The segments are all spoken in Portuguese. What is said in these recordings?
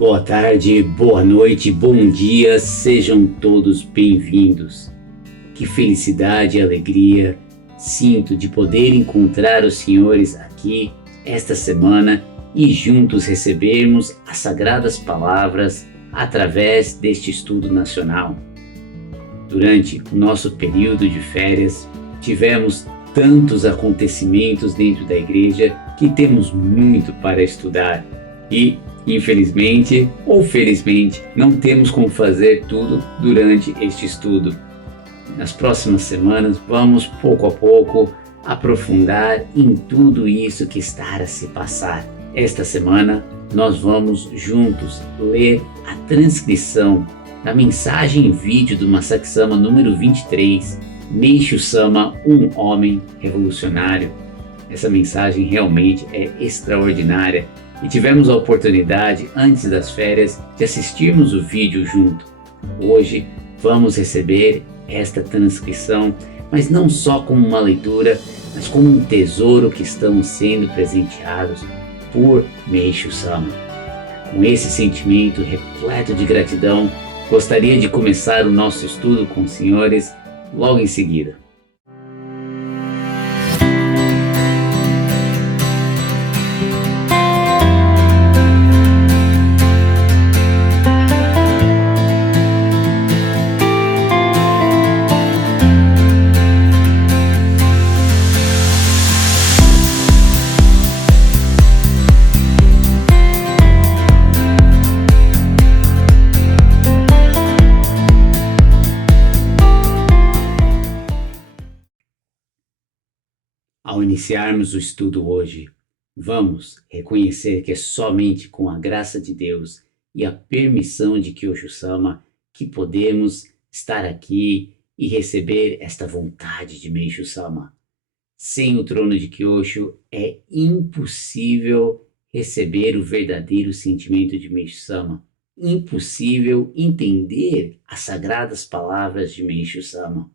Boa tarde, boa noite, bom dia, sejam todos bem-vindos. Que felicidade e alegria sinto de poder encontrar os senhores aqui esta semana e juntos recebermos as sagradas palavras através deste estudo nacional. Durante o nosso período de férias, tivemos tantos acontecimentos dentro da igreja que temos muito para estudar e, infelizmente ou felizmente, não temos como fazer tudo durante este estudo. Nas próximas semanas vamos pouco a pouco aprofundar em tudo isso que está a se passar. Esta semana nós vamos juntos ler a transcrição da mensagem em vídeo do Masaki Sama número 23, Meishu Sama, um homem revolucionário. Essa mensagem realmente é extraordinária e tivemos a oportunidade, antes das férias, de assistirmos o vídeo junto. Hoje vamos receber esta transcrição, mas não só como uma leitura, mas como um tesouro que estamos sendo presenteados por Meishu Sama. Com esse sentimento repleto de gratidão, gostaria de começar o nosso estudo com os senhores logo em seguida. Ao iniciarmos o estudo hoje, vamos reconhecer que é somente com a graça de Deus e a permissão de Kyosho Sama que podemos estar aqui e receber esta vontade de Meishu Sama. Sem o trono de Kyosho é impossível receber o verdadeiro sentimento de Meishu Sama, impossível entender as sagradas palavras de Meishu Sama.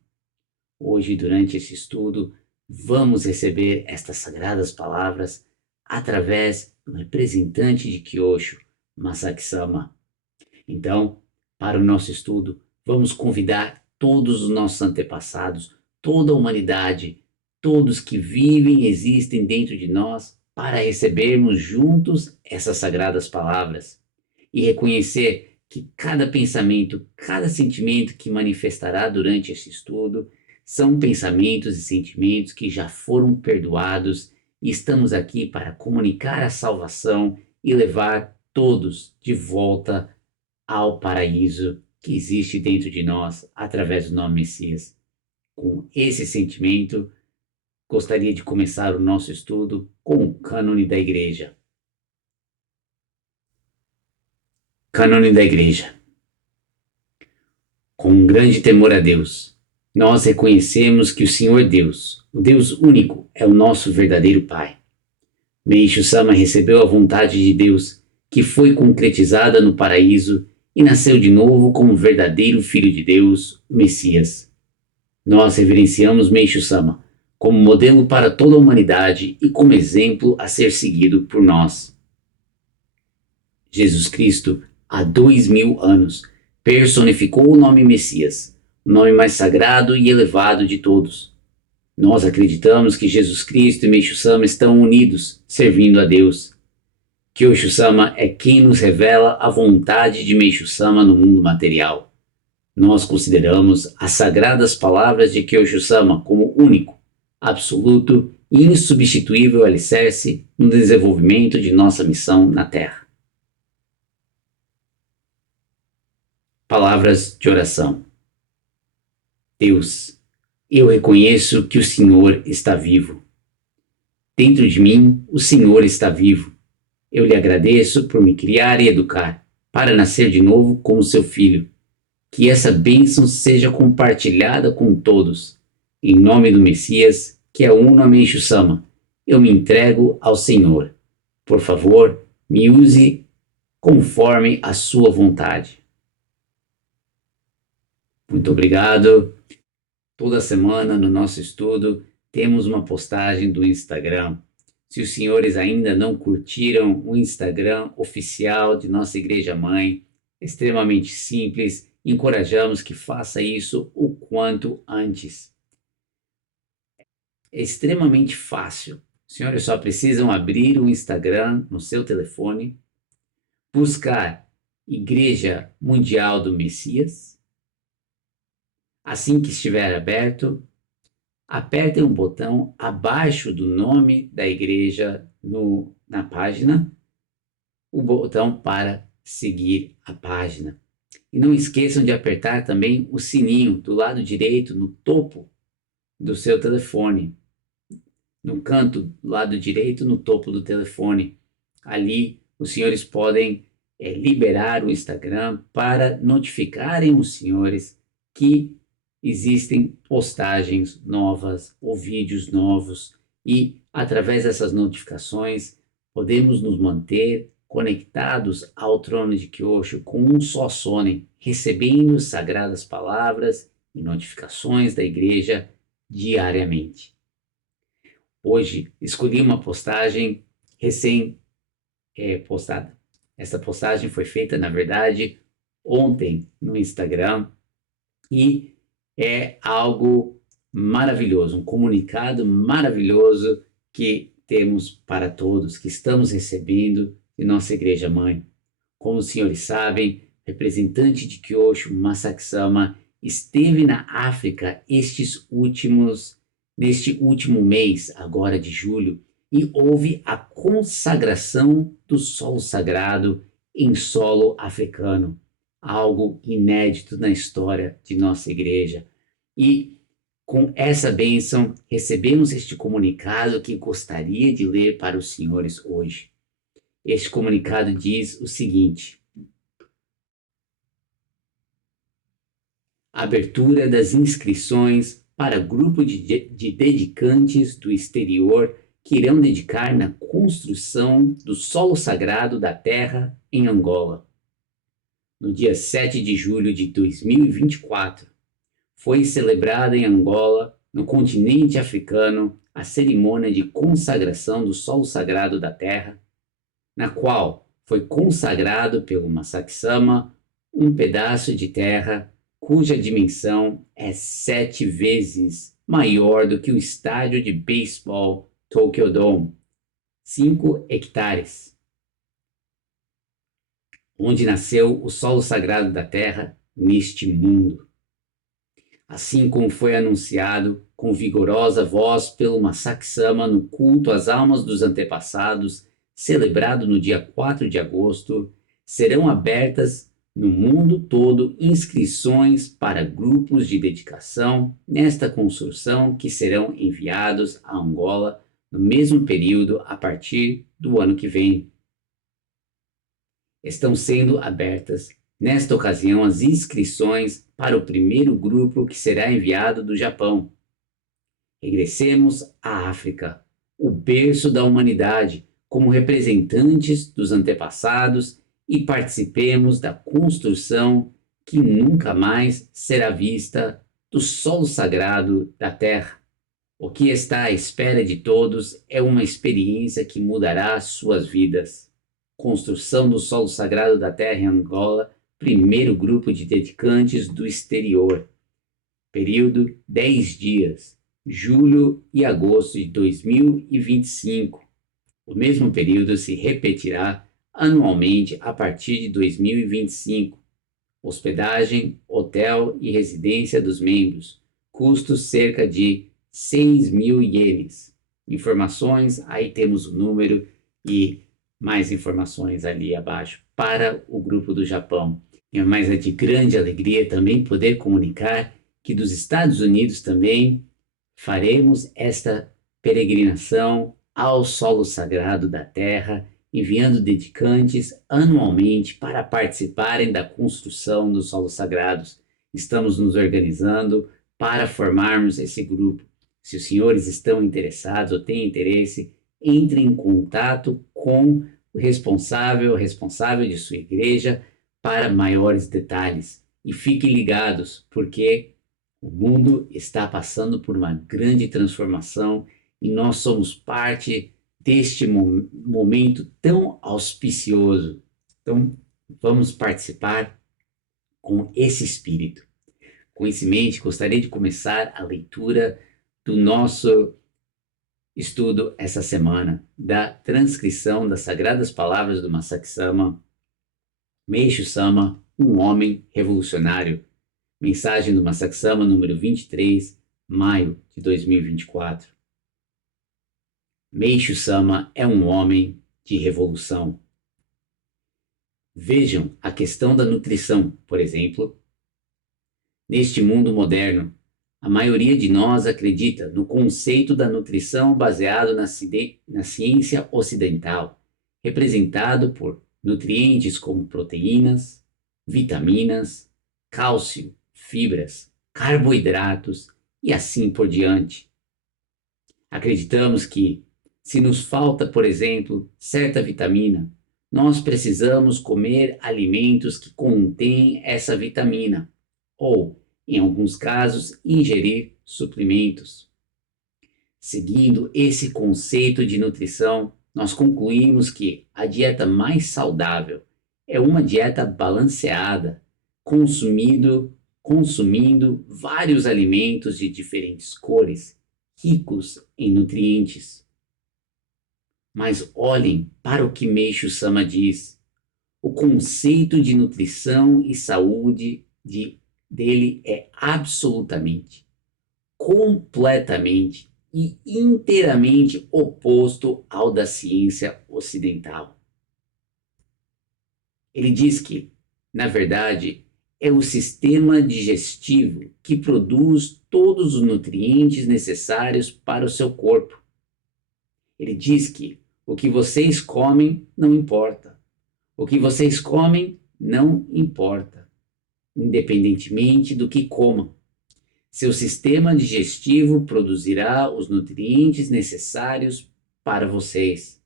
Hoje, durante esse estudo, vamos receber estas sagradas palavras através do representante de Kyosho, Masaki Sama. Então, para o nosso estudo, vamos convidar todos os nossos antepassados, toda a humanidade, todos que vivem e existem dentro de nós, para recebermos juntos essas sagradas palavras e reconhecer que cada pensamento, cada sentimento que manifestará durante esse estudo são pensamentos e sentimentos que já foram perdoados e estamos aqui para comunicar a salvação e levar todos de volta ao paraíso que existe dentro de nós através do nome Messias. Com esse sentimento, gostaria de começar o nosso estudo com o cânone da Igreja. Cânone da Igreja. Com um grande temor a Deus, nós reconhecemos que o Senhor Deus, o Deus único, é o nosso verdadeiro Pai. Meishu Sama recebeu a vontade de Deus, que foi concretizada no paraíso e nasceu de novo como verdadeiro Filho de Deus, o Messias. Nós reverenciamos Meishu Sama como modelo para toda a humanidade e como exemplo a ser seguido por nós. Jesus Cristo, há 2000 anos, personificou o nome Messias, o nome mais sagrado e elevado de todos. Nós acreditamos que Jesus Cristo e Meishu Sama estão unidos, servindo a Deus. Kyosho Sama é quem nos revela a vontade de Meishu Sama no mundo material. Nós consideramos as sagradas palavras de Kyosho Sama como único, absoluto e insubstituível alicerce no desenvolvimento de nossa missão na Terra. Palavras de oração. Deus, eu reconheço que o Senhor está vivo. Dentro de mim, o Senhor está vivo. Eu lhe agradeço por me criar e educar, para nascer de novo como seu filho. Que essa bênção seja compartilhada com todos. Em nome do Messias, que é uno a Meishu Sama, eu me entrego ao Senhor. Por favor, me use conforme a sua vontade. Muito obrigado. Toda semana no nosso estudo temos uma postagem do Instagram Se os senhores ainda não curtiram o Instagram oficial de nossa Igreja Mãe, extremamente simples, encorajamos que faça isso o quanto antes. É extremamente fácil. Os senhores só precisam abrir o Instagram no seu telefone, buscar Igreja Mundial do Messias. Assim que estiver aberto, apertem o botão abaixo do nome da igreja na página, o botão para seguir a página. E não esqueçam de apertar também o sininho do lado direito, no topo do seu telefone, no canto do lado direito, no topo do telefone. Ali, os senhores podem liberar o Instagram para notificarem os senhores que existem postagens novas ou vídeos novos e, através dessas notificações, podemos nos manter conectados ao trono de Kyosho com um só sonem, recebendo sagradas palavras e notificações da igreja diariamente. Hoje escolhi uma postagem recém-postada. Essa postagem foi feita, na verdade, ontem no Instagram e é algo maravilhoso, um comunicado maravilhoso que temos para todos, que estamos recebendo de nossa Igreja Mãe. Como os senhores sabem, representante de Kyosho, Masaki-sama, esteve na África neste último mês, agora de julho, e houve a consagração do solo sagrado em solo africano. Algo inédito na história de nossa igreja. E com essa bênção, recebemos este comunicado que gostaria de ler para os senhores hoje. Este comunicado diz o seguinte: abertura das inscrições para grupo de dedicantes do exterior que irão dedicar na construção do solo sagrado da terra em Angola. No dia 7 de julho de 2024, foi celebrada em Angola, no continente africano, a cerimônia de consagração do solo sagrado da terra, na qual foi consagrado pelo Masaki-sama um pedaço de terra cuja dimensão é 7 vezes maior do que o estádio de beisebol Tokyo Dome, 5 hectares. Onde nasceu o solo sagrado da terra neste mundo. Assim como foi anunciado com vigorosa voz pelo Masaki-sama no culto às almas dos antepassados, celebrado no dia 4 de agosto, serão abertas no mundo todo inscrições para grupos de dedicação nesta construção que serão enviados a Angola no mesmo período a partir do ano que vem. Estão sendo abertas, nesta ocasião, as inscrições para o primeiro grupo que será enviado do Japão. Regressemos à África, o berço da humanidade, como representantes dos antepassados e participemos da construção que nunca mais será vista do solo sagrado da terra. O que está à espera de todos é uma experiência que mudará suas vidas. Construção do solo sagrado da terra em Angola, primeiro grupo de dedicantes do exterior. Período 10 dias, julho e agosto de 2025. O mesmo período se repetirá anualmente a partir de 2025. Hospedagem, hotel e residência dos membros. Custos cerca de 6.000 ienes. Informações, aí temos o número e mais informações ali abaixo para o grupo do Japão. Mas é de grande alegria também poder comunicar que dos Estados Unidos também faremos esta peregrinação ao solo sagrado da terra, enviando dedicantes anualmente para participarem da construção dos solos sagrados. Estamos nos organizando para formarmos esse grupo. Se os senhores estão interessados ou têm interesse, entre em contato com o responsável de sua igreja para maiores detalhes. E fiquem ligados, porque o mundo está passando por uma grande transformação e nós somos parte deste momento tão auspicioso. Então, vamos participar com esse espírito. Com isso em mente, gostaria de começar a leitura do nosso estudo essa semana, da transcrição das Sagradas Palavras do Masaki Sama, Meishu Sama, um homem revolucionário. Mensagem do Masaki Sama, número 23, maio de 2024. Meishu Sama é um homem de revolução. Vejam a questão da nutrição, por exemplo. Neste mundo moderno, a maioria de nós acredita no conceito da nutrição baseado na ciência ocidental, representado por nutrientes como proteínas, vitaminas, cálcio, fibras, carboidratos e assim por diante. Acreditamos que, se nos falta, por exemplo, certa vitamina, nós precisamos comer alimentos que contêm essa vitamina, ou, em alguns casos, ingerir suplementos. Seguindo esse conceito de nutrição, nós concluímos que a dieta mais saudável é uma dieta balanceada, consumindo vários alimentos de diferentes cores, ricos em nutrientes. Mas olhem para o que Meishu Sama diz. O conceito de nutrição e saúde dele é absolutamente, completamente e inteiramente oposto ao da ciência ocidental. Ele diz que, na verdade, é o sistema digestivo que produz todos os nutrientes necessários para o seu corpo. Ele diz que o que vocês comem não importa. O que vocês comem não importa, independentemente do que comam. Seu sistema digestivo produzirá os nutrientes necessários para vocês.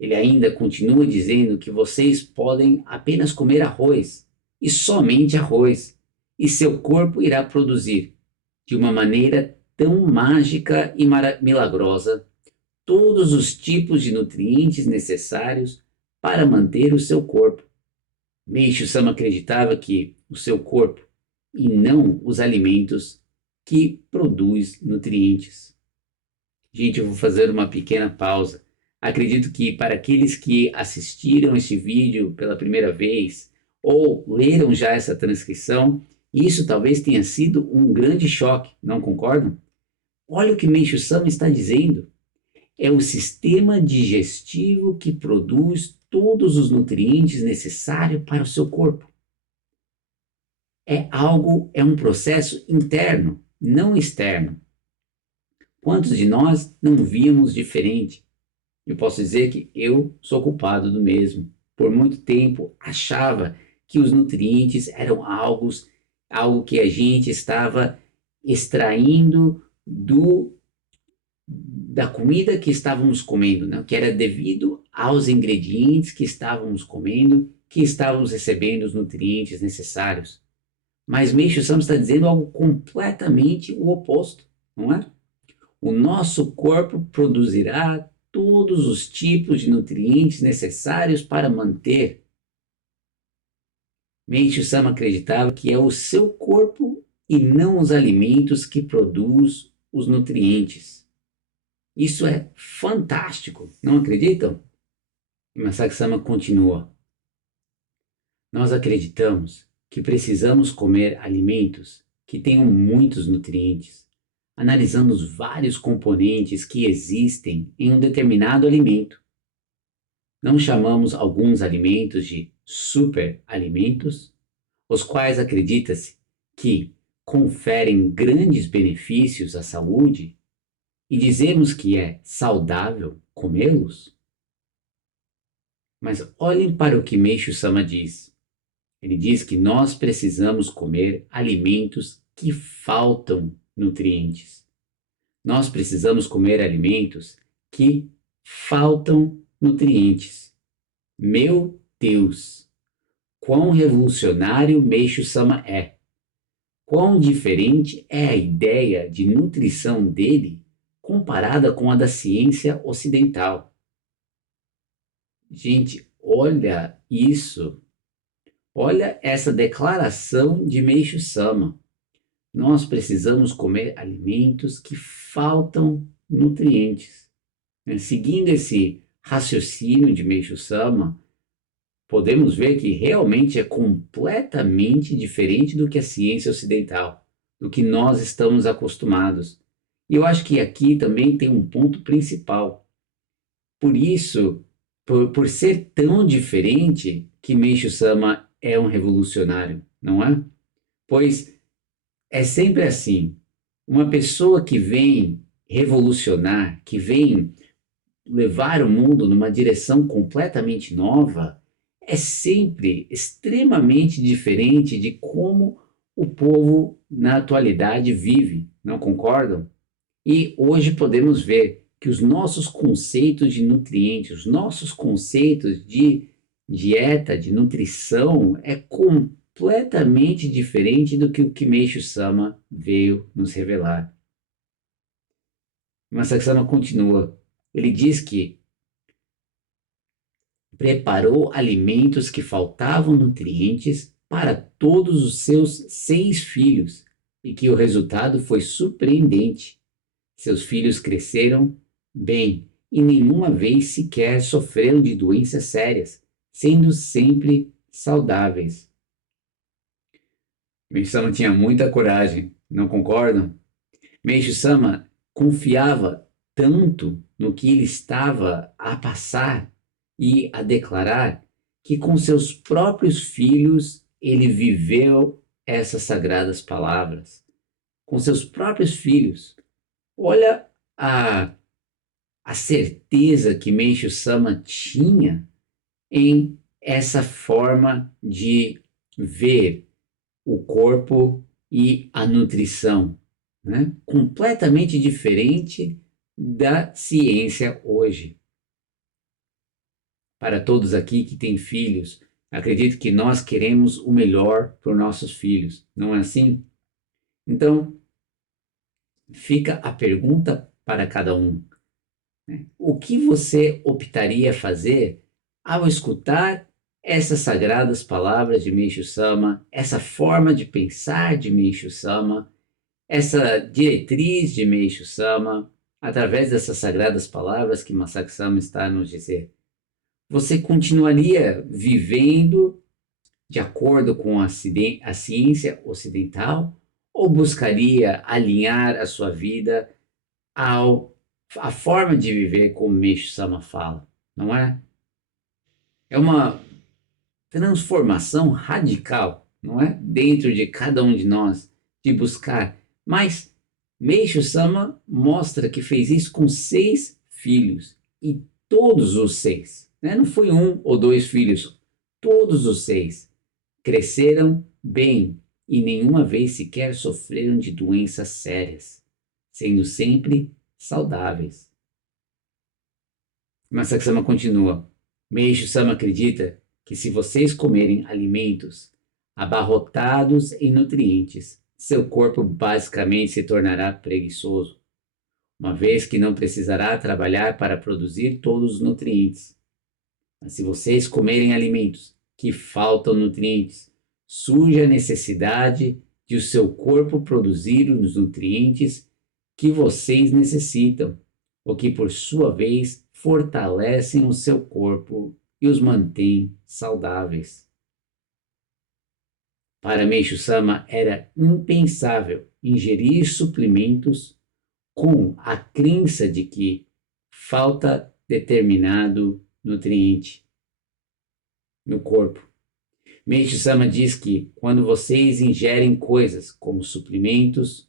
Ele ainda continua dizendo que vocês podem apenas comer arroz, e somente arroz, e seu corpo irá produzir, de uma maneira tão mágica e milagrosa, todos os tipos de nutrientes necessários para manter o seu corpo. Meishu Sama acreditava que o seu corpo, e não os alimentos que produz nutrientes. Gente, eu vou fazer uma pequena pausa. Acredito que para aqueles que assistiram este vídeo pela primeira vez ou leram já essa transcrição, isso talvez tenha sido um grande choque, não concordam? Olha o que Meishu Sama está dizendo. É o sistema digestivo que produz todos os nutrientes necessários para o seu corpo. É um processo interno, não externo. Quantos de nós não víamos diferente? Eu posso dizer que eu sou culpado do mesmo. Por muito tempo achava que os nutrientes eram algo que a gente estava extraindo da comida que estávamos comendo, né? Que era devido aos ingredientes que estávamos comendo, que estávamos recebendo os nutrientes necessários. Mas Meishu Sama está dizendo algo completamente o oposto, não é? O nosso corpo produzirá todos os tipos de nutrientes necessários para manter. Meishu Sama acreditava que é o seu corpo e não os alimentos que produz os nutrientes. Isso é fantástico, não acreditam? E Masaki Sama continua. Nós acreditamos que precisamos comer alimentos que tenham muitos nutrientes, analisando os vários componentes que existem em um determinado alimento. Não chamamos alguns alimentos de superalimentos, os quais acredita-se que conferem grandes benefícios à saúde, e dizemos que é saudável comê-los? Mas olhem para o que Meishu Sama diz. Ele diz que nós precisamos comer alimentos que faltam nutrientes. Nós precisamos comer alimentos que faltam nutrientes. Meu Deus! Quão revolucionário Meishu Sama é! Quão diferente é a ideia de nutrição dele comparada com a da ciência ocidental. Gente, olha isso. Olha essa declaração de Meishu Sama. Nós precisamos comer alimentos que faltam nutrientes. Seguindo esse raciocínio de Meishu Sama, podemos ver que realmente é completamente diferente do que a ciência ocidental, do que nós estamos acostumados. E eu acho que aqui também tem um ponto principal. Por isso, por ser tão diferente, que Meishu Sama é um revolucionário, não é? Pois é sempre assim. Uma pessoa que vem revolucionar, que vem levar o mundo numa direção completamente nova, é sempre extremamente diferente de como o povo na atualidade vive, não concordam? E hoje podemos ver que os nossos conceitos de nutrientes, os nossos conceitos de dieta, de nutrição, é completamente diferente do que o Meishu Sama veio nos revelar. Masaaki Sama continua. Ele diz que preparou alimentos que faltavam nutrientes para todos os seus 6 filhos e que o resultado foi surpreendente. Seus filhos cresceram bem e nenhuma vez sequer sofreram de doenças sérias, sendo sempre saudáveis. Meishu Sama tinha muita coragem, não concordam? Meishu Sama confiava tanto no que ele estava a passar e a declarar que com seus próprios filhos ele viveu essas sagradas palavras. Com seus próprios filhos. Olha a certeza que Meishu Sama tinha em essa forma de ver o corpo e a nutrição, né? Completamente diferente da ciência hoje. Para todos aqui que têm filhos, acredito que nós queremos o melhor para os nossos filhos, não é assim? Então, fica a pergunta para cada um. O que você optaria a fazer ao escutar essas sagradas palavras de Meishu Sama, essa forma de pensar de Meishu Sama, essa diretriz de Meishu Sama, através dessas sagradas palavras que Masaaki Sama está a nos dizer? Você continuaria vivendo de acordo com a ciência ocidental ou buscaria alinhar a sua vida à forma de viver como Meishu Sama fala, não é? É uma transformação radical, não é? Dentro de cada um de nós, de buscar. Mas Meishu Sama mostra que fez isso com 6 filhos e todos os 6, né? Não foi 1 ou 2 filhos, todos os 6 cresceram bem e nenhuma vez sequer sofreram de doenças sérias, sendo sempre saudáveis. Masaaki Sama continua. Meishu Sama acredita que se vocês comerem alimentos abarrotados em nutrientes, seu corpo basicamente se tornará preguiçoso, uma vez que não precisará trabalhar para produzir todos os nutrientes. Mas se vocês comerem alimentos que faltam nutrientes, surge a necessidade de o seu corpo produzir os nutrientes que vocês necessitam, o que por sua vez fortalecem o seu corpo e os mantém saudáveis. Para Meishu Sama era impensável ingerir suplementos com a crença de que falta determinado nutriente no corpo. Meishu Sama diz que quando vocês ingerem coisas como suplementos,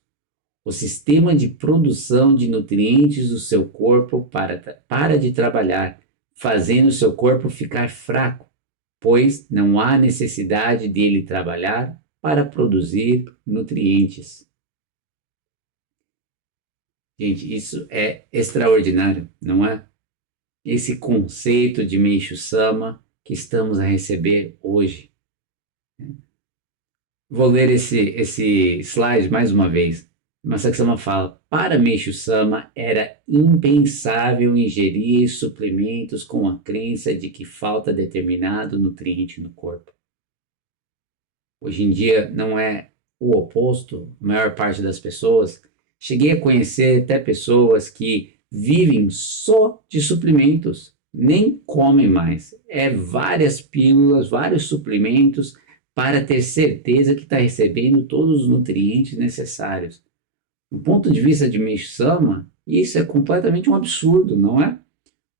o sistema de produção de nutrientes do seu corpo para de trabalhar, fazendo o seu corpo ficar fraco, pois não há necessidade dele trabalhar para produzir nutrientes. Gente, isso é extraordinário, não é? Esse conceito de Meishu Sama que estamos a receber hoje. Vou ler esse slide mais uma vez. Masaaki Sama fala, para Meishu Sama era impensável ingerir suplementos com a crença de que falta determinado nutriente no corpo. Hoje em dia não é o oposto, a maior parte das pessoas. Cheguei a conhecer até pessoas que vivem só de suplementos, nem comem mais. É várias pílulas, vários suplementos para ter certeza que está recebendo todos os nutrientes necessários. Do ponto de vista de Meishu Sama, isso é completamente um absurdo, não é?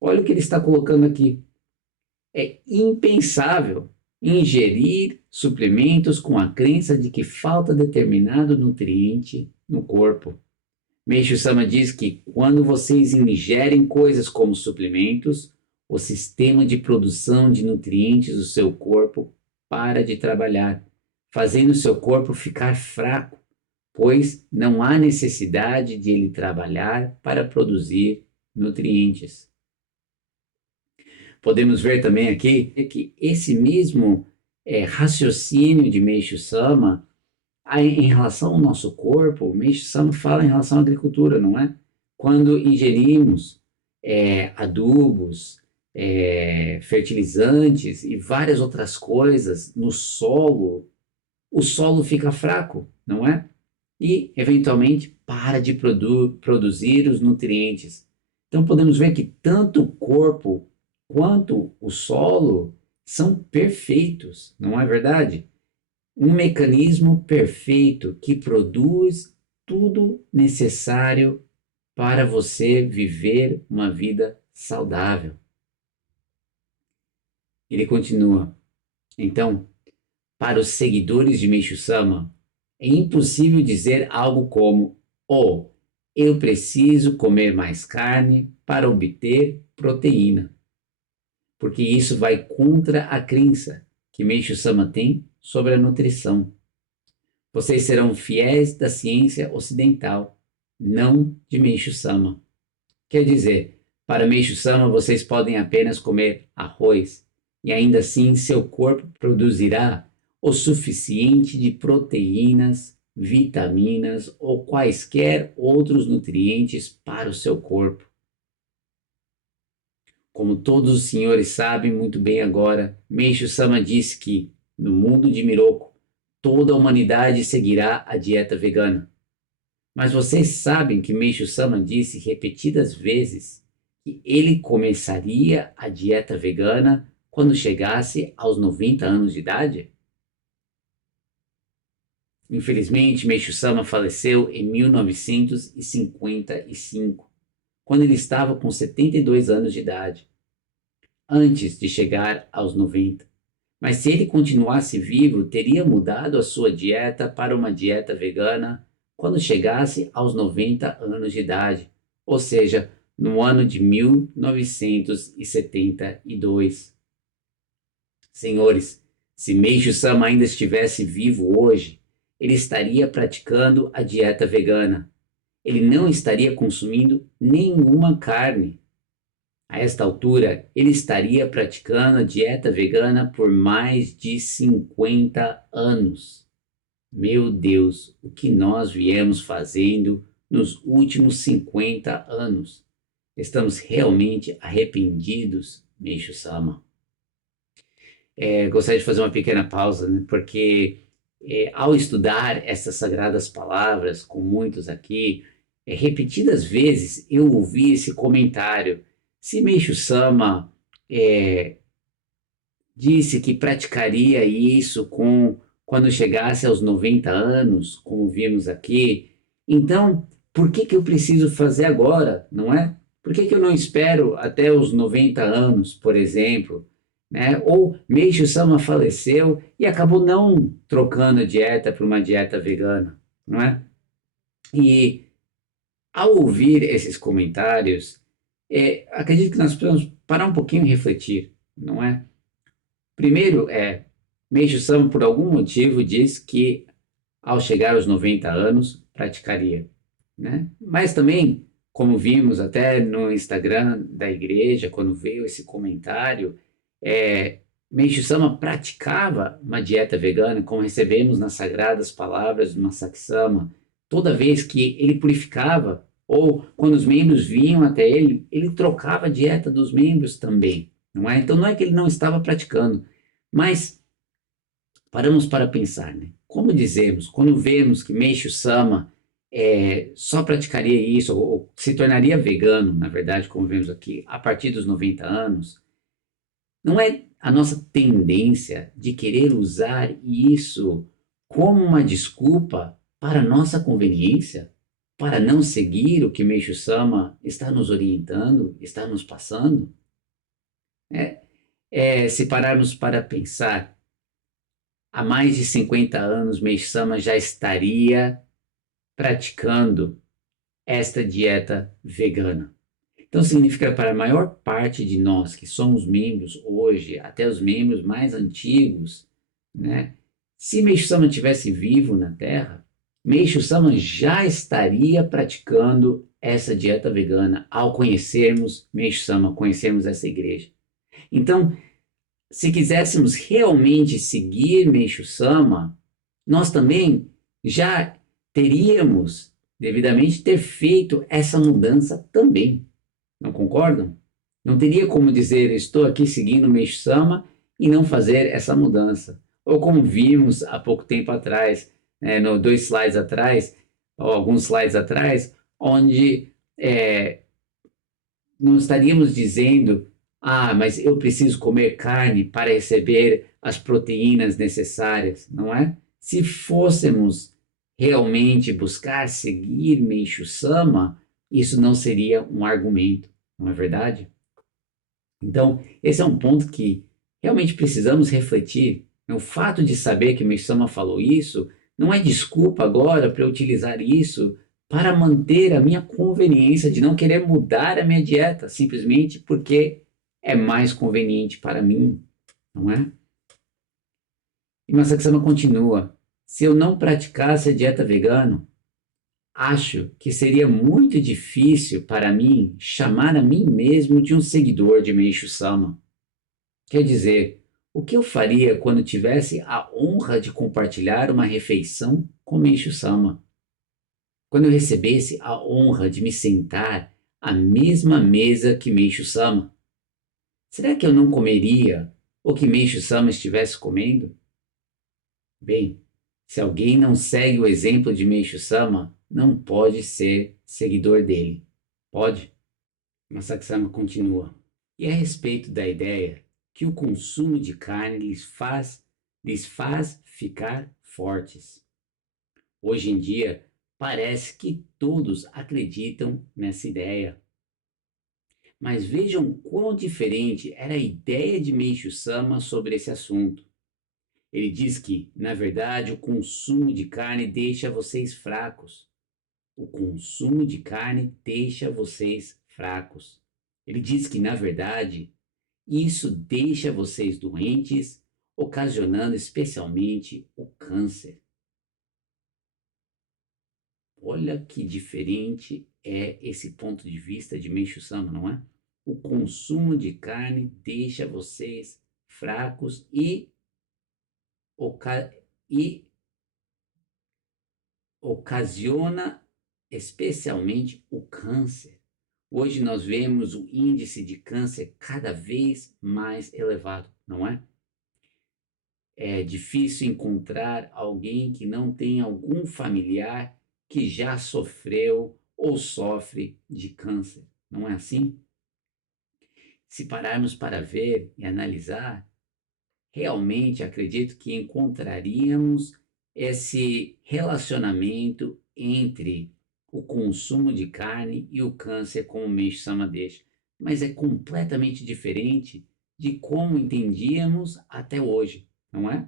Olha o que ele está colocando aqui. É impensável ingerir suplementos com a crença de que falta determinado nutriente no corpo. Meishu Sama diz que quando vocês ingerem coisas como suplementos, o sistema de produção de nutrientes do seu corpo para de trabalhar, fazendo seu corpo ficar fraco, pois não há necessidade de ele trabalhar para produzir nutrientes. Podemos ver também aqui que esse mesmo raciocínio de Meishu Sama em relação ao nosso corpo, Meishu Sama fala em relação à agricultura, não é? Quando ingerimos adubos, fertilizantes e várias outras coisas no solo, o solo fica fraco, não é? E, eventualmente, para de produzir os nutrientes. Então, podemos ver que tanto o corpo quanto o solo são perfeitos, não é verdade? Um mecanismo perfeito que produz tudo necessário para você viver uma vida saudável. Ele continua. Então, para os seguidores de Meishu Sama, é impossível dizer algo como: "Oh, eu preciso comer mais carne para obter proteína", porque isso vai contra a crença que Meishu Sama tem sobre a nutrição. Vocês serão fiéis da ciência ocidental, não de Meishu Sama. Quer dizer, para Meishu Sama vocês podem apenas comer arroz e ainda assim seu corpo produzirá o suficiente de proteínas, vitaminas ou quaisquer outros nutrientes para o seu corpo. Como todos os senhores sabem muito bem agora, Meishu Sama disse que, no mundo de Miroku, toda a humanidade seguirá a dieta vegana. Mas vocês sabem que Meishu Sama disse repetidas vezes que ele começaria a dieta vegana quando chegasse aos 90 anos de idade? Infelizmente, Meishu Sama faleceu em 1955, quando ele estava com 72 anos de idade, antes de chegar aos 90. Mas se ele continuasse vivo, teria mudado a sua dieta para uma dieta vegana quando chegasse aos 90 anos de idade, ou seja, no ano de 1972. Senhores, se Meishu Sama ainda estivesse vivo hoje, ele estaria praticando a dieta vegana. Ele não estaria consumindo nenhuma carne. A esta altura, ele estaria praticando a dieta vegana por mais de 50 anos. Meu Deus, o que nós viemos fazendo nos últimos 50 anos? Estamos realmente arrependidos, Meishu Sama. Gostaria de fazer uma pequena pausa, né, porque ao estudar essas sagradas palavras com muitos aqui, repetidas vezes eu ouvi esse comentário. Se Meishu Sama disse que praticaria isso quando chegasse aos 90 anos, como vimos aqui, então por que eu preciso fazer agora, não é? Por que eu não espero até os 90 anos, por exemplo? Né? Ou Meishu Sama faleceu e acabou não trocando a dieta por uma dieta vegana, não é? E ao ouvir esses comentários, acredito que nós precisamos parar um pouquinho e refletir, não é? Primeiro Meishu Sama por algum motivo diz que ao chegar aos 90 anos praticaria, né? Mas também, como vimos até no Instagram da igreja, quando veio esse comentário, Meishu Sama praticava uma dieta vegana, como recebemos nas sagradas palavras do Masaaki Sama, Toda vez que ele purificava, ou quando os membros vinham até ele, ele trocava a dieta dos membros também, não é? Então não é que ele não estava praticando, mas paramos para pensar, né? Como dizemos, quando vemos que Meishu Sama só praticaria isso, ou se tornaria vegano, na verdade, como vemos aqui, a partir dos 90 anos, não é a nossa tendência de querer usar isso como uma desculpa para nossa conveniência, para não seguir o que Meishu Sama está nos orientando, está nos passando? É, se pararmos para pensar, há mais de 50 anos, Meishu Sama já estaria praticando esta dieta vegana. Então, significa para a maior parte de nós que somos membros hoje, até os membros mais antigos, né? Se Meishu Sama tivesse vivo na Terra, Meishu Sama já estaria praticando essa dieta vegana ao conhecermos Meishu Sama, conhecermos essa igreja. Então, se quiséssemos realmente seguir Meishu Sama, nós também já teríamos devidamente ter feito essa mudança também. Não concordam? Não teria como dizer estou aqui seguindo o Meishu Sama e não fazer essa mudança. Ou como vimos há pouco tempo atrás, no 2 slides atrás, ou alguns slides atrás, onde não estaríamos dizendo, mas eu preciso comer carne para receber as proteínas necessárias, não é? Se fôssemos realmente buscar seguir Meishu Sama, isso não seria um argumento, não é verdade? Então, esse é um ponto que realmente precisamos refletir. O fato de saber que Meishu Sama falou isso não é desculpa agora para eu utilizar isso para manter a minha conveniência de não querer mudar a minha dieta, simplesmente porque é mais conveniente para mim, não é? E Masaki Sama continua: se eu não praticasse a dieta vegana, acho que seria muito difícil para mim chamar a mim mesmo de um seguidor de Meishu Sama. Quer dizer, o que eu faria quando tivesse a honra de compartilhar uma refeição com Meishu Sama? Quando eu recebesse a honra de me sentar à mesma mesa que Meishu Sama? Será que eu não comeria o que Meishu Sama estivesse comendo? Bem, se alguém não segue o exemplo de Meishu Sama, não pode ser seguidor dele. Pode? Masaki Sama continua. E a respeito da ideia que o consumo de carne lhes faz ficar fortes. Hoje em dia, parece que todos acreditam nessa ideia. Mas vejam quão diferente era a ideia de Meishu Sama sobre esse assunto. Ele diz que, na verdade, o consumo de carne deixa vocês fracos. O consumo de carne deixa vocês fracos. Ele diz que, na verdade, isso deixa vocês doentes, ocasionando especialmente o câncer. Olha que diferente é esse ponto de vista de Meishu Sama, não é? O consumo de carne deixa vocês fracos e ocasiona especialmente o câncer. Hoje nós vemos o índice de câncer cada vez mais elevado, não é? É difícil encontrar alguém que não tenha algum familiar que já sofreu ou sofre de câncer, não é assim? Se pararmos para ver e analisar, realmente acredito que encontraríamos esse relacionamento entre o consumo de carne e o câncer, como o Meishu Sama deixa. Mas é completamente diferente de como entendíamos até hoje, não é?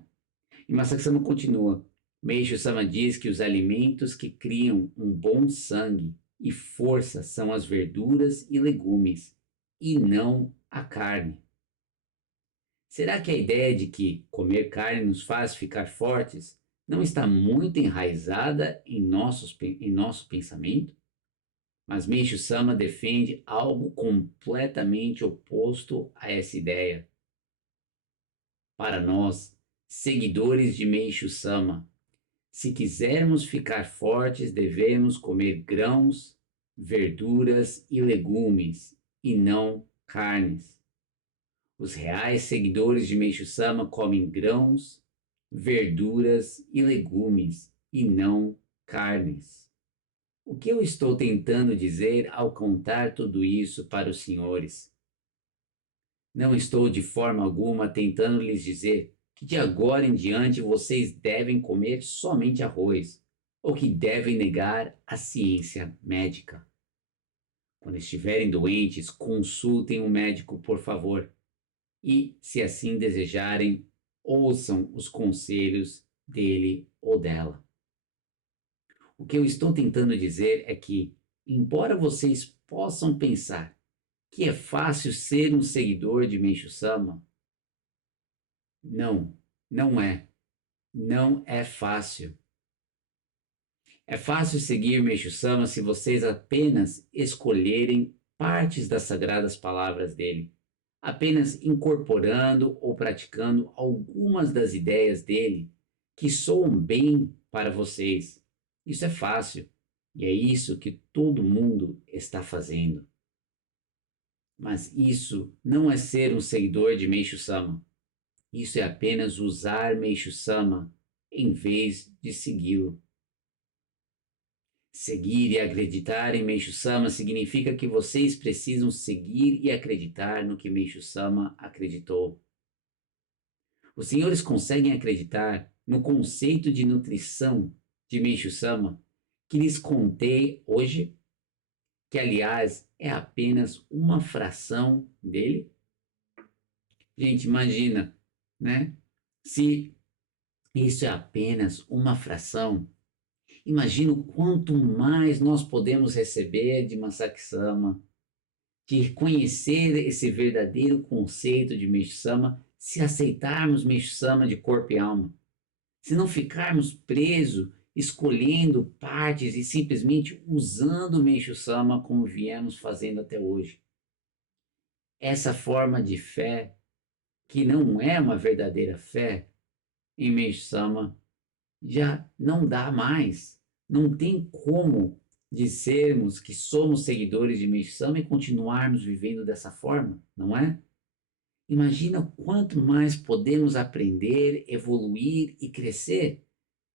E Masaki Sama continua. Meishu Sama diz que os alimentos que criam um bom sangue e força são as verduras e legumes, e não a carne. Será que a ideia de que comer carne nos faz ficar fortes não está muito enraizada em nosso pensamento? Mas Meishu Sama defende algo completamente oposto a essa ideia. Para nós, seguidores de Meishu Sama, Se quisermos ficar fortes, devemos comer grãos, verduras e legumes, e não carnes. Os reais seguidores de Meishu Sama comem grãos, verduras e legumes, e não carnes. O que eu estou tentando dizer ao contar tudo isso para os senhores? Não estou de forma alguma tentando lhes dizer que de agora em diante vocês devem comer somente arroz, ou que devem negar a ciência médica. Quando estiverem doentes, consultem um médico, por favor, e, se assim desejarem, ouçam os conselhos dele ou dela. O que eu estou tentando dizer é que, embora vocês possam pensar que é fácil ser um seguidor de Meishu Sama, não, não é. Não é fácil. É fácil seguir Meishu Sama se vocês apenas escolherem partes das sagradas palavras dele, apenas incorporando ou praticando algumas das ideias dele que soam bem para vocês. Isso é fácil e é isso que todo mundo está fazendo. Mas isso não é ser um seguidor de Meishu Sama. Isso é apenas usar Meishu Sama em vez de segui-lo. Seguir e acreditar em Meishu Sama significa que vocês precisam seguir e acreditar no que Meishu Sama acreditou. Os senhores conseguem acreditar no conceito de nutrição de Meishu Sama que lhes contei hoje, que aliás é apenas uma fração dele? Gente, imagina, né? Se isso é apenas uma fração, imagina o quanto mais nós podemos receber de Masaki Sama, de conhecer esse verdadeiro conceito de Meishu Sama, se aceitarmos Meishu Sama de corpo e alma, se não ficarmos presos, escolhendo partes e simplesmente usando Meishu Sama como viemos fazendo até hoje. Essa forma de fé, que não é uma verdadeira fé, em Meishu Sama, já não dá mais. Não tem como dizermos que somos seguidores de Meishu Sama e continuarmos vivendo dessa forma, não é? Imagina quanto mais podemos aprender, evoluir e crescer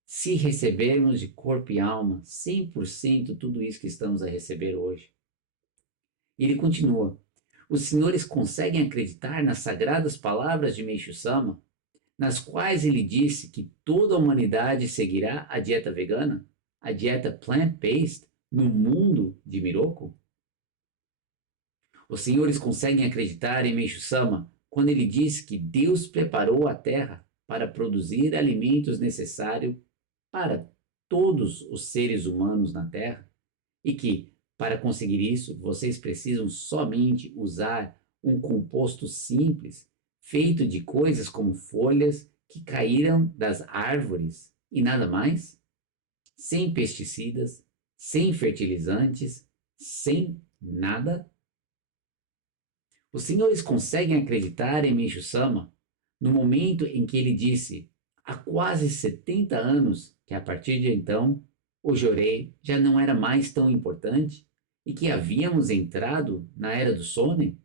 se recebermos de corpo e alma 100% tudo isso que estamos a receber hoje. E ele continua: os senhores conseguem acreditar nas sagradas palavras de Meishu Sama, nas quais ele disse que toda a humanidade seguirá a dieta vegana, a dieta plant-based, no mundo de Miroku? Os senhores conseguem acreditar em Meishu Sama quando ele disse que Deus preparou a terra para produzir alimentos necessários para todos os seres humanos na terra e que, para conseguir isso, vocês precisam somente usar um composto simples feito de coisas como folhas que caíram das árvores e nada mais, sem pesticidas, sem fertilizantes, sem nada? Os senhores conseguem acreditar em Meishu Sama no momento em que ele disse, há quase 70 anos, que a partir de então o Jorei já não era mais tão importante e que havíamos entrado na era do Sonen?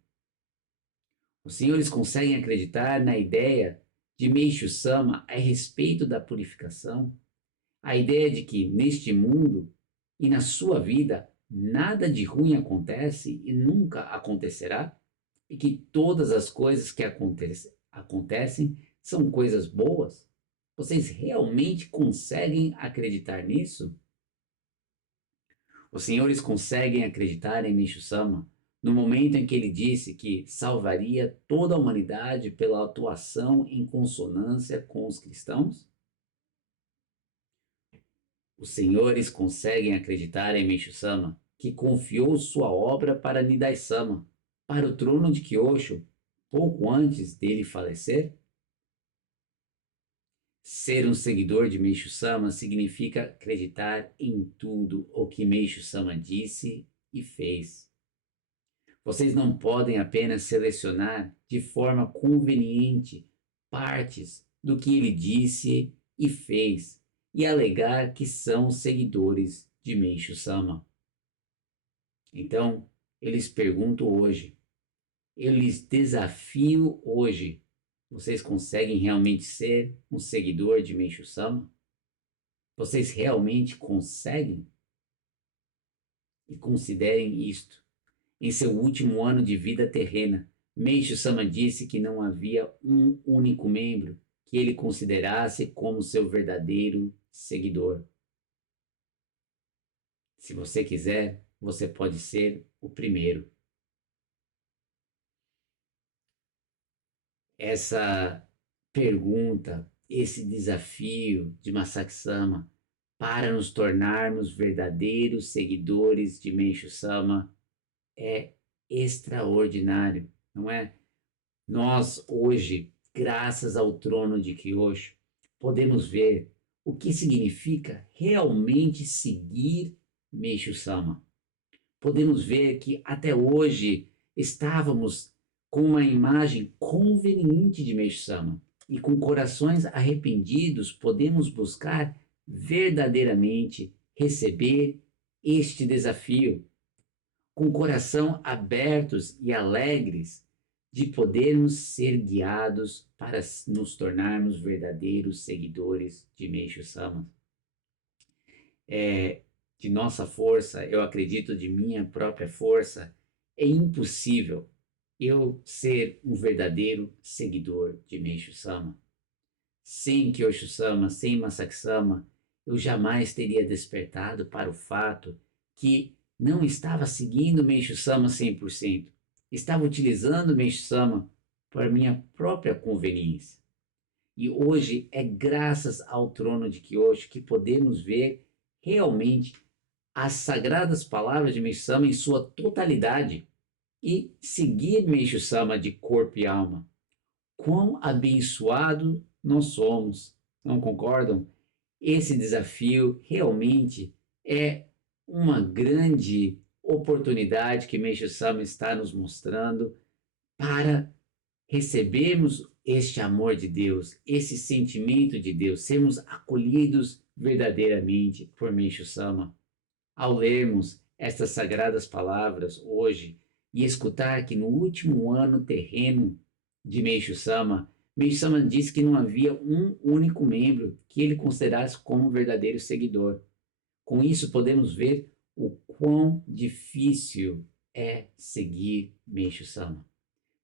Os senhores conseguem acreditar na ideia de Meishu Sama a respeito da purificação? A ideia de que neste mundo e na sua vida nada de ruim acontece e nunca acontecerá? E que todas as coisas que acontecem são coisas boas? Vocês realmente conseguem acreditar nisso? Os senhores conseguem acreditar em Meishu Sama no momento em que ele disse que salvaria toda a humanidade pela atuação em consonância com os cristãos? Os senhores conseguem acreditar em Meishu Sama que confiou sua obra para Nidai Sama, para o trono de Kyosho, pouco antes dele falecer? Ser um seguidor de Meishu Sama significa acreditar em tudo o que Meishu Sama disse e fez. Vocês não podem apenas selecionar de forma conveniente partes do que ele disse e fez e alegar que são seguidores de Meishu Sama. Então, eu lhes pergunto hoje, eu lhes desafio hoje, vocês conseguem realmente ser um seguidor de Meishu Sama? Vocês realmente conseguem? E considerem isto. Em seu último ano de vida terrena, Meishu Sama disse que não havia um único membro que ele considerasse como seu verdadeiro seguidor. Se você quiser, você pode ser o primeiro. Essa pergunta, esse desafio de Masaki Sama para nos tornarmos verdadeiros seguidores de Meishu Sama é extraordinário, não é? Nós hoje, graças ao trono de Kyosho, podemos ver o que significa realmente seguir Meishu Sama. Podemos ver que até hoje estávamos com uma imagem conveniente de Meishu Sama e com corações arrependidos podemos buscar verdadeiramente receber este desafio, com coração abertos e alegres de podermos ser guiados para nos tornarmos verdadeiros seguidores de Meishu Sama. De nossa força, eu acredito de minha própria força, é impossível eu ser um verdadeiro seguidor de Meishu Sama. Sem Kyosho Sama, sem Masaki Sama, eu jamais teria despertado para o fato que não estava seguindo Meishu Sama 100%. Estava utilizando Meishu Sama para minha própria conveniência. E hoje é graças ao trono de Kyosho que podemos ver realmente as sagradas palavras de Meishu Sama em sua totalidade e seguir Meishu Sama de corpo e alma. Quão abençoado nós somos, não concordam? Esse desafio realmente é uma grande oportunidade que Meishu Sama está nos mostrando para recebermos este amor de Deus, esse sentimento de Deus, sermos acolhidos verdadeiramente por Meishu Sama. Ao lermos estas sagradas palavras hoje e escutar que no último ano terreno de Meishu Sama, Meishu Sama disse que não havia um único membro que ele considerasse como verdadeiro seguidor. Com isso podemos ver o quão difícil é seguir Meishu Sama.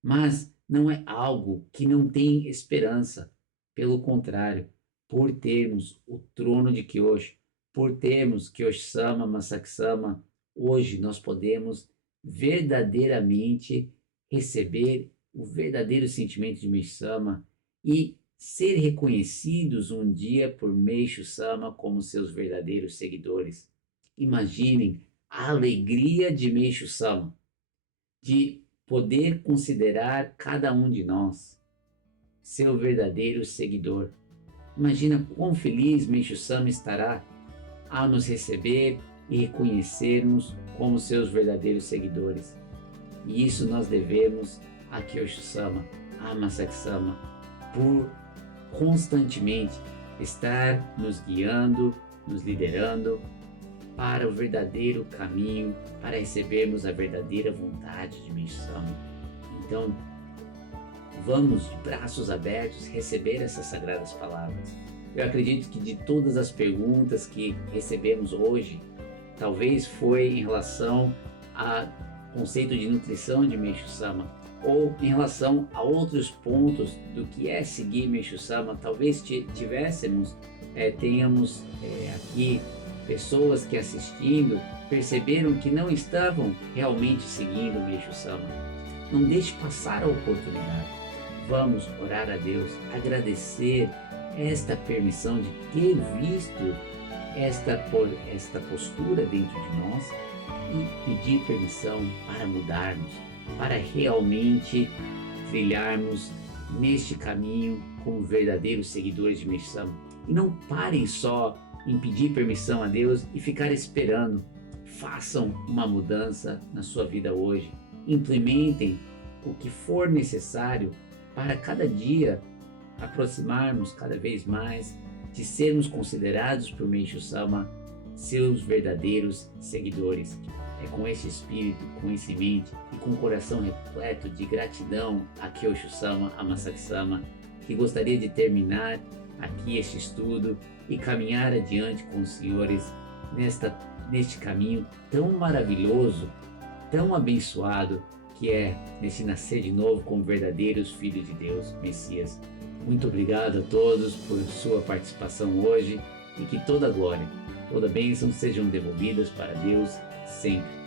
Mas não é algo que não tem esperança. Pelo contrário, por termos o trono de Kyosho, por termos Kyosho Sama, Masaki Sama, hoje nós podemos verdadeiramente receber o verdadeiro sentimento de Meishu Sama e ser reconhecidos um dia por Meishu Sama como seus verdadeiros seguidores. Imaginem a alegria de Meishu Sama de poder considerar cada um de nós seu verdadeiro seguidor. Imagina quão feliz Meishu Sama estará ao nos receber e reconhecermos como seus verdadeiros seguidores. E isso nós devemos a Kyosho Sama, a Masaki Sama, por constantemente estar nos guiando, nos liderando para o verdadeiro caminho, para recebermos a verdadeira vontade de Meishu Sama. Então, vamos de braços abertos receber essas sagradas palavras. Eu acredito que de todas as perguntas que recebemos hoje, talvez foi em relação ao conceito de nutrição de Meishu Sama, ou em relação a outros pontos do que é seguir Meishu Sama, talvez tenhamos aqui pessoas que assistindo perceberam que não estavam realmente seguindo Meishu Sama. Não deixe passar a oportunidade. Vamos orar a Deus, agradecer esta permissão de ter visto esta postura dentro de nós e pedir permissão para mudarmos, para realmente trilharmos neste caminho como verdadeiros seguidores de Meishu Sama. E não parem só em pedir permissão a Deus e ficar esperando. Façam uma mudança na sua vida hoje. Implementem o que for necessário para cada dia aproximarmos cada vez mais de sermos considerados por Meishu Sama seus verdadeiros seguidores. É com esse espírito, com isso em mente e com o coração repleto de gratidão a Kyosho Sama, a Masaki Sama, que gostaria de terminar aqui este estudo e caminhar adiante com os senhores neste caminho tão maravilhoso, tão abençoado, que é nesse nascer de novo como verdadeiros filhos de Deus, Messias. Muito obrigado a todos por sua participação hoje e que toda glória, toda bênção sejam devolvidas para Deus sempre.